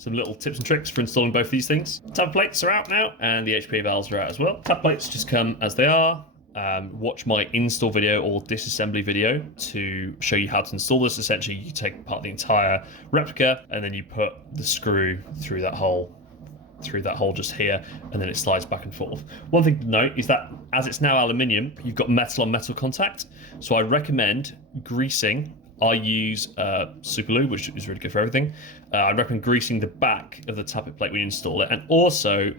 some little tips and tricks for installing both these things. Tappet plates are out now, and the HPA valves are out as well. Tappet plates just come as they are. Watch my install video or disassembly video to show you how to install this. Essentially, you take apart the entire replica and then you put the screw through that hole just here, and then it slides back and forth. One thing to note is that as it's now aluminium, you've got metal on metal contact. So I recommend greasing. I use super lube, which is really good for everything. I recommend greasing the back of the tappet plate when you install it, and also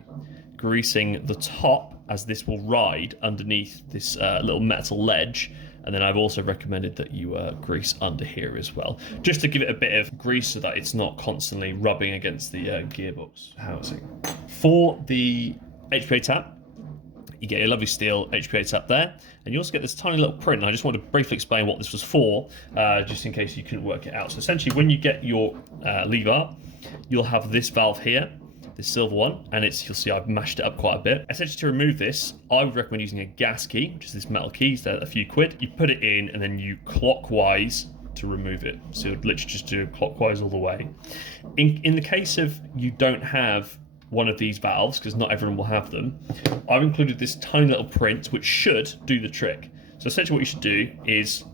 greasing the top, as this will ride underneath this little metal ledge. And then I've also recommended that you grease under here as well, just to give it a bit of grease so that it's not constantly rubbing against the gearbox housing. For the HPA tap, you get a lovely steel HPA tap there, and you also get this tiny little print. And I just want to briefly explain what this was for, just in case you couldn't work it out. So essentially, when you get your LevAR, you'll have this valve here, this silver one, and you'll see I've mashed it up quite a bit. Essentially, to remove this, I would recommend using a gas key, which is this metal key. They're a few quid. You put it in, and then you clockwise to remove it. So you'd literally just do clockwise all the way. In the case of you don't have one of these valves, because not everyone will have them, I've included this tiny little print, which should do the trick. So essentially what you should do is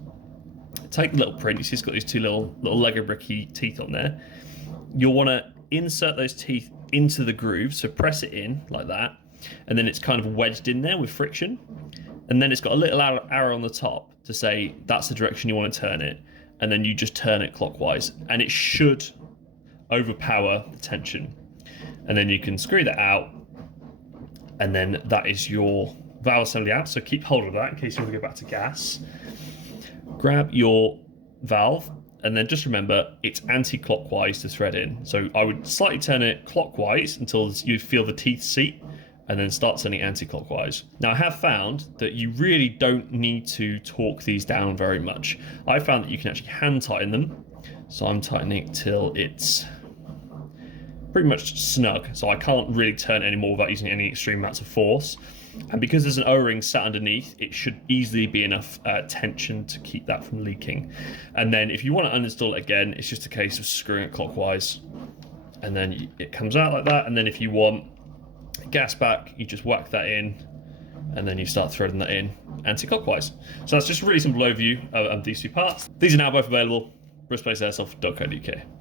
take the little print. You see it's got these two little Lego bricky teeth on there. You'll want to insert those teeth into the groove, so press it in like that, and then it's kind of wedged in there with friction, and then it's got a little arrow on the top to say that's the direction you want to turn it, and then you just turn it clockwise, and it should overpower the tension, and then you can screw that out, and then that is your valve assembly out. So keep hold of that in case you want to go back to gas. Grab your valve, and then just remember it's anti-clockwise to thread in. So I would slightly turn it clockwise until you feel the teeth seat, and then start turning anti-clockwise. Now I have found that you really don't need to torque these down very much. I found that you can actually hand tighten them. So I'm tightening it till it's pretty much snug. So I can't really turn it anymore without using any extreme amounts of force. And because there's an O-ring sat underneath, it should easily be enough tension to keep that from leaking. And then if you want to uninstall it again, it's just a case of screwing it clockwise, and then it comes out like that. And then if you want gas back, you just whack that in, and then you start threading that in anti-clockwise. So that's just a really simple overview of these two parts. These are now both available, brushplaceairsoft.co.uk.